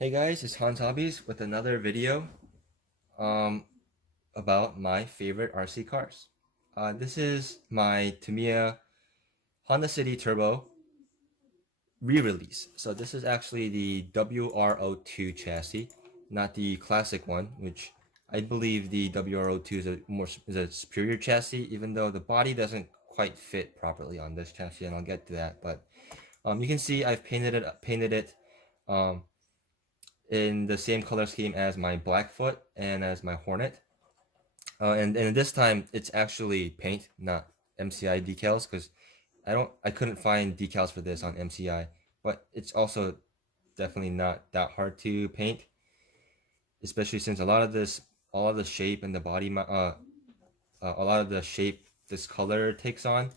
Hey guys, it's Hans Hobbies with another video um, about my favorite RC cars. This is my Tamiya Honda City Turbo re-release. So this is actually the WRO2 chassis, not the classic one, which I believe the WRO2 is a superior chassis, even though the body doesn't quite fit properly on this chassis, and I'll get to that. But you can see I've painted it um, in the same color scheme as my Blackfoot and as my Hornet. And this time it's actually paint, not MCI decals, because I couldn't find decals for this on MCI, but it's also definitely not that hard to paint, especially since a lot of the shape and the a lot of the shape this color takes on,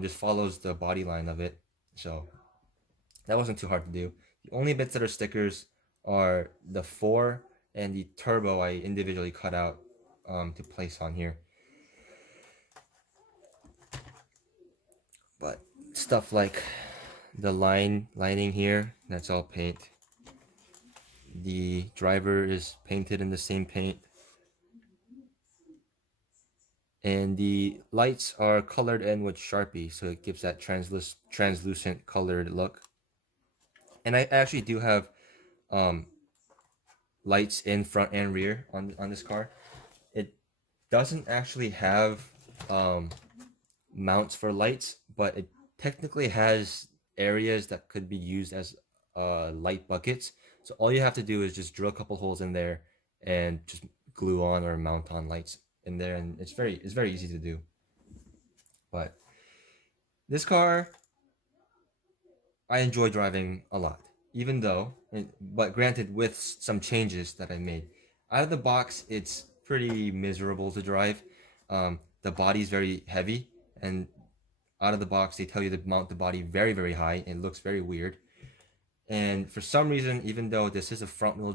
just follows the body line of it. So that wasn't too hard to do. The only bits that are stickers are the four and the turbo I individually cut out to place on here. But stuff like the lining here, that's all paint. The driver is painted in the same paint. And the lights are colored in with Sharpie, so it gives that translucent colored look. And I actually do have um, lights in front and rear on this car. It doesn't actually have um, mounts for lights, but it technically has areas that could be used as light buckets. So all you have to do is just drill a couple holes in there and just glue on or mount on lights in there, and it's very easy to do. But this car, I enjoy driving a lot, even though, but granted, with some changes that I made. Out of the box, it's pretty miserable to drive. The body's very heavy, and out of the box, they tell you to mount the body very, very high. It looks very weird. And for some reason, even though this is a uh, front wheel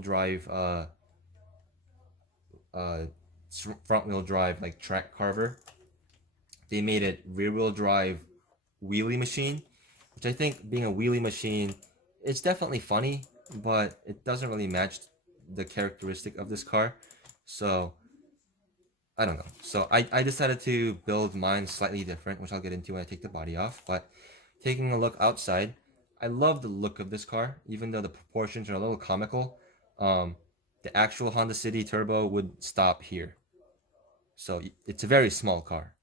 drive like track carver, they made it rear wheel drive wheelie machine, which I think being a wheelie machine, it's definitely funny, but it doesn't really match the characteristic of this car. So I don't know. So I decided to build mine slightly different, which I'll get into when I take the body off. But taking a look outside, I love the look of this car, even though the proportions are a little comical. Um, the actual Honda City Turbo would stop here. So it's a very small car.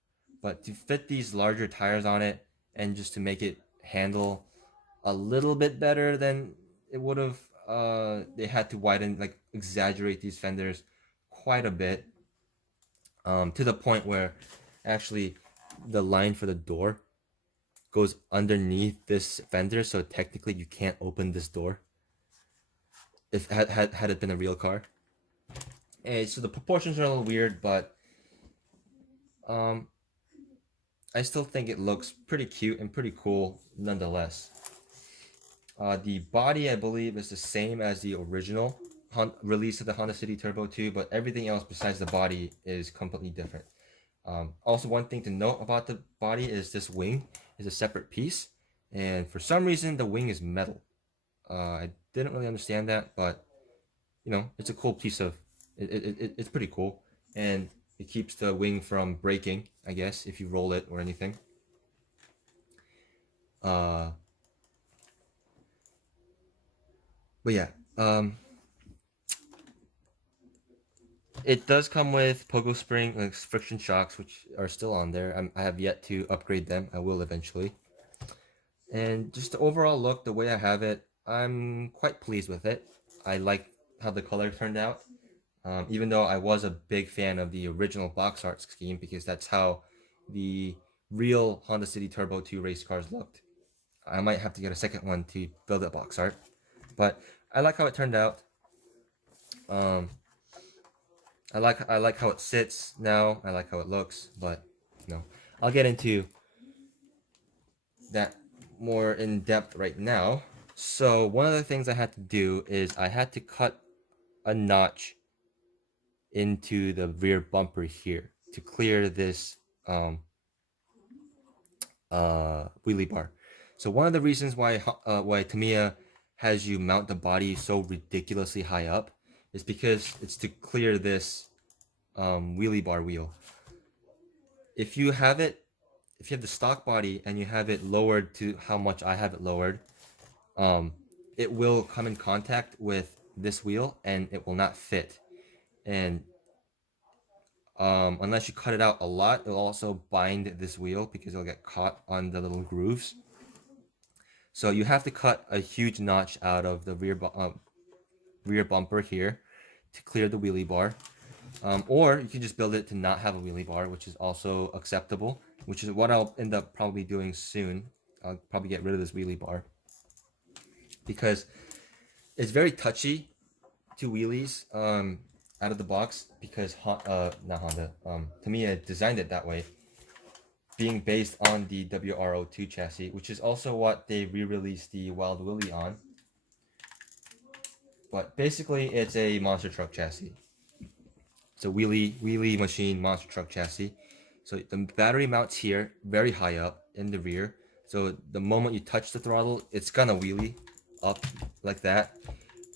But to fit these larger tires on it and just to make it handle a little bit better than it would have, they had to widen, like exaggerate these fenders quite a bit, to the point where actually the line for the door goes underneath this fender, so technically you can't open this door if had it been a real car. And so the proportions are a little weird, but um, I still think it looks pretty cute and pretty cool nonetheless. The body, I believe, is the same as the original release of the Honda City Turbo 2, but everything else besides the body is completely different. Also, one thing to note about the body is this wing is a separate piece, and for some reason, the wing is metal. I didn't really understand that, but it's a cool piece of it's pretty cool, and it keeps the wing from breaking, I guess, if you roll it or anything. Uh, but yeah, it does come with pogo spring and friction shocks, which are still on there. I have yet to upgrade them. I will eventually. And just the overall look, the way I have it, I'm quite pleased with it. I like how the color turned out. Even though I was a big fan of the original box art scheme because that's how the real Honda City Turbo 2 race cars looked. I might have to get a second one to build that box art, but I like how it turned out. Um, I like how it sits now. I like how it looks, but I'll get into that more in depth right now. So one of the things I had to do is I had to cut a notch into the rear bumper here to clear this wheelie bar. So one of the reasons why Tamiya has you mount the body so ridiculously high up is because it's to clear this wheelie bar wheel. If you have the stock body and you have it lowered to how much I have it lowered, um, it will come in contact with this wheel and it will not fit. And unless you cut it out a lot, it'll also bind this wheel because it'll get caught on the little grooves. So you have to cut a huge notch out of the rear bumper here to clear the wheelie bar. Or you can just build it to not have a wheelie bar, which is also acceptable, which is what I'll end up probably doing soon. I'll probably get rid of this wheelie bar because it's very touchy to wheelies out of the box because not Honda, Tamiya designed it that way, being based on the WRO2 chassis, which is also what they re-released the Wild Willy on. But basically, it's a monster truck chassis. It's a wheelie machine monster truck chassis. So the battery mounts here, very high up in the rear. So the moment you touch the throttle, it's gonna wheelie up like that.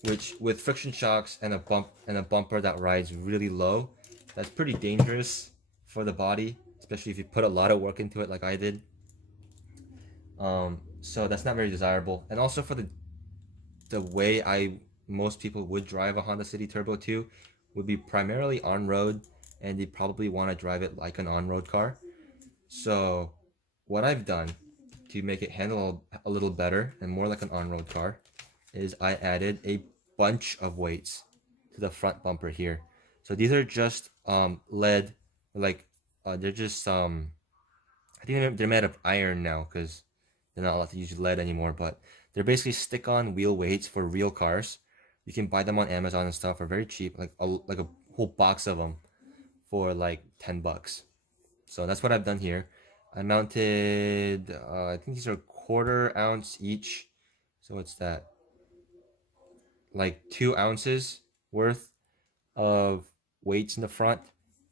Which with friction shocks and a bumper that rides really low, that's pretty dangerous for the body, especially if you put a lot of work into it like I did. So that's not very desirable. And also for the way most people would drive a Honda City Turbo 2 would be primarily on road, and they probably want to drive it like an on-road car. So what I've done to make it handle a little better and more like an on-road car is I added a bunch of weights to the front bumper here. So these are just lead, like they're just I think they're made of iron now because they're not allowed to use lead anymore, but they're basically stick-on wheel weights for real cars. You can buy them on Amazon and stuff for very cheap, like a whole box of them for like $10. So that's what I've done here. I mounted, I think these are 1/4 ounce each. So what's that? Like 2 ounces worth of weights in the front,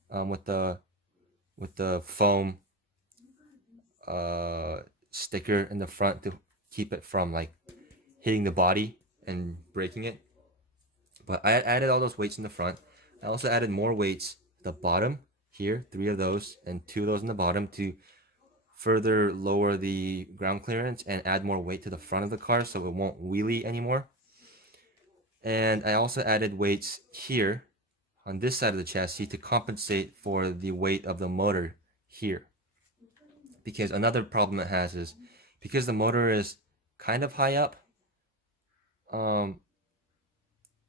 with the foam sticker in the front to keep it from like hitting the body and breaking it. But I added all those weights in the front. I also added more weights at the bottom here, 3 of those and 2 of those in the bottom to further lower the ground clearance and add more weight to the front of the car so it won't wheelie anymore. And I also added weights here on this side of the chassis to compensate for the weight of the motor here. Because another problem it has is because the motor is kind of high up,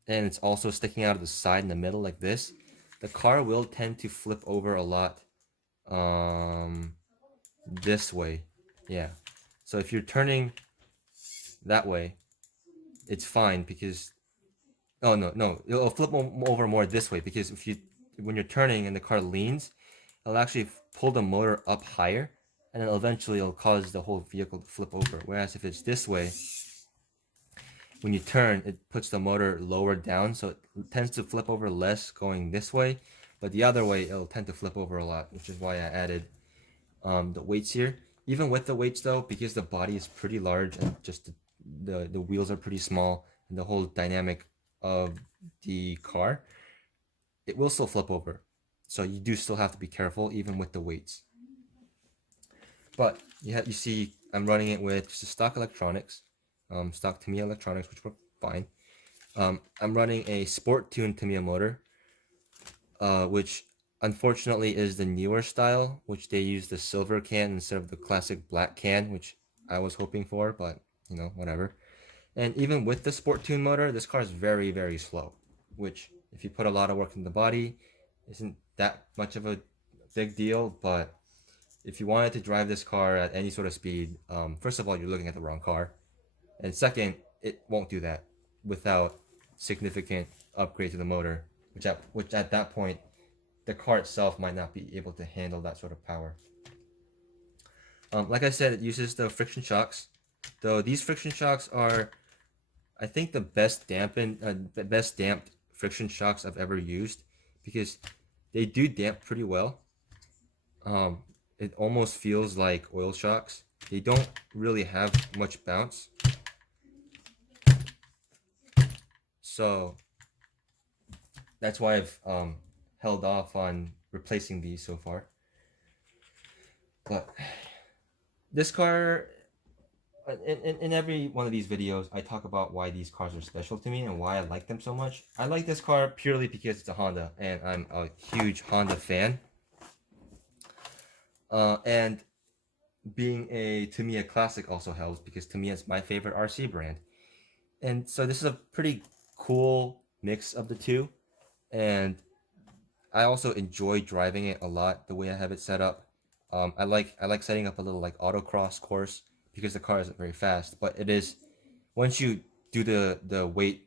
and it's also sticking out of the side in the middle like this, the car will tend to flip over a lot this way. Yeah. So if you're turning that way, it's fine because no, it'll flip over more this way because when you're turning and the car leans, it'll actually pull the motor up higher, and then eventually it'll cause the whole vehicle to flip over. Whereas if it's this way, when you turn, it puts the motor lower down, so it tends to flip over less going this way, but the other way it'll tend to flip over a lot, which is why I added the weights here. Even with the weights though, because the body is pretty large and just the wheels are pretty small and the whole dynamic of the car, it will still flip over. So you do still have to be careful even with the weights. But you see I'm running it with just stock electronics, stock Tamiya electronics, which work fine. I'm running a sport tuned Tamiya motor, which unfortunately is the newer style, which they use the silver can instead of the classic black can, which I was hoping for, but whatever. And even with the sport tune motor, this car is very, very slow, which if you put a lot of work in the body, isn't that much of a big deal. But if you wanted to drive this car at any sort of speed, first of all, you're looking at the wrong car. And second, it won't do that without significant upgrade to the motor, which at that point, the car itself might not be able to handle that sort of power. Like I said, it uses the friction shocks, though these friction shocks are, I think, the best damped friction shocks I've ever used because they do damp pretty well. It almost feels like oil shocks. They don't really have much bounce. So that's why I've held off on replacing these so far. But this car, in every one of these videos, I talk about why these cars are special to me and why I like them so much. I like this car purely because it's a Honda, and I'm a huge Honda fan. And being a Tamiya classic also helps because Tamiya is my favorite RC brand. And so this is a pretty cool mix of the two. And I also enjoy driving it a lot the way I have it set up. I like setting up a little like autocross course because the car isn't very fast, but it is once you do the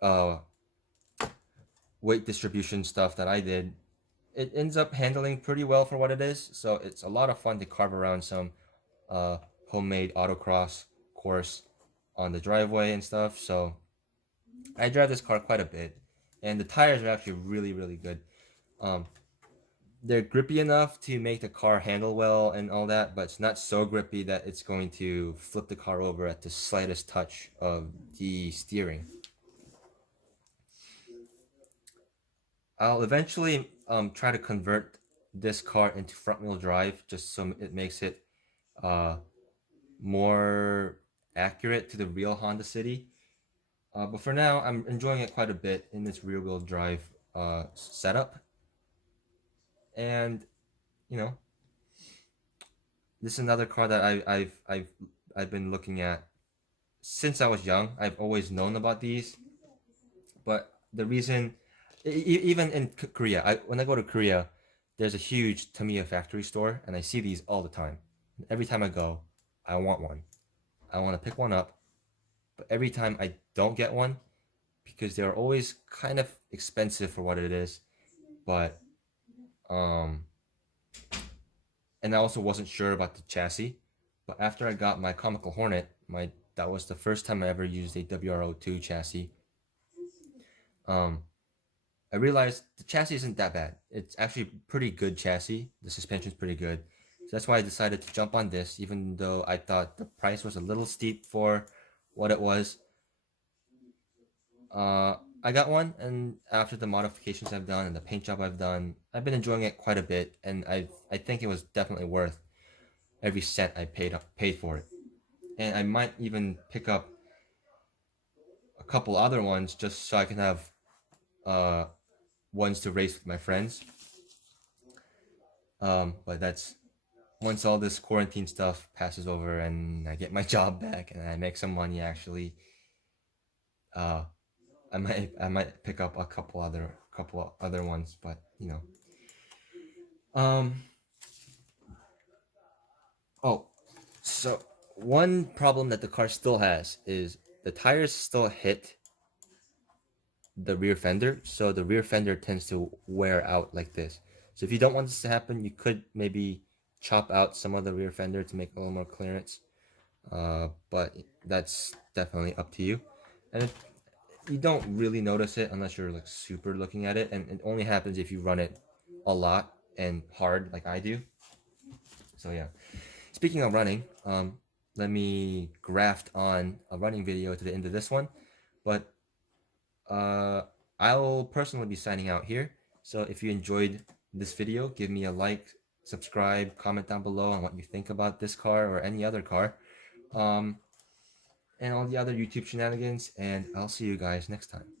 uh weight distribution stuff that I did, it ends up handling pretty well for what it is. So it's a lot of fun to carve around some uh homemade autocross course on the driveway and stuff. So I drive this car quite a bit, and the tires are actually really good. Um, they're grippy enough to make the car handle well and all that, but it's not so grippy that it's going to flip the car over at the slightest touch of the steering. I'll eventually try to convert this car into front wheel drive just so it makes it uh, more accurate to the real Honda City. But for now, I'm enjoying it quite a bit in this rear wheel drive setup. And you know, this is another car that I've been looking at since I was young. I've always known about these, but the reason, even in Korea, when I go to Korea, there's a huge Tamiya factory store, and I see these all the time. Every time I go, I want one. I want to pick one up, but every time I don't get one because they're always kind of expensive for what it is. But um, and I also wasn't sure about the chassis. But after I got my Comical Hornet, that was the first time I ever used a WRO2 chassis. Um, I realized the chassis isn't that bad. It's actually pretty good chassis. The suspension's pretty good. So that's why I decided to jump on this, even though I thought the price was a little steep for what it was. I got one, and after the modifications I've done and the paint job I've done, I've been enjoying it quite a bit, and I think it was definitely worth every cent I paid for it. And I might even pick up a couple other ones just so I can have uh ones to race with my friends. But that's once all this quarantine stuff passes over and I get my job back and I make some money actually. Uh, I might pick up a couple other ones, but you know. Um. Oh, so one problem that the car still has is the tires still hit the rear fender, so the rear fender tends to wear out like this. So if you don't want this to happen, you could maybe chop out some of the rear fender to make a little more clearance. But that's definitely up to you. And you don't really notice it unless you're like super looking at it, and it only happens if you run it a lot and hard like I do. So yeah. Speaking of running, let me graft on a running video to the end of this one. But uh, I'll personally be signing out here. So if you enjoyed this video, give me a like, subscribe, comment down below on what you think about this car or any other car, um, and all the other YouTube shenanigans. And I'll see you guys next time.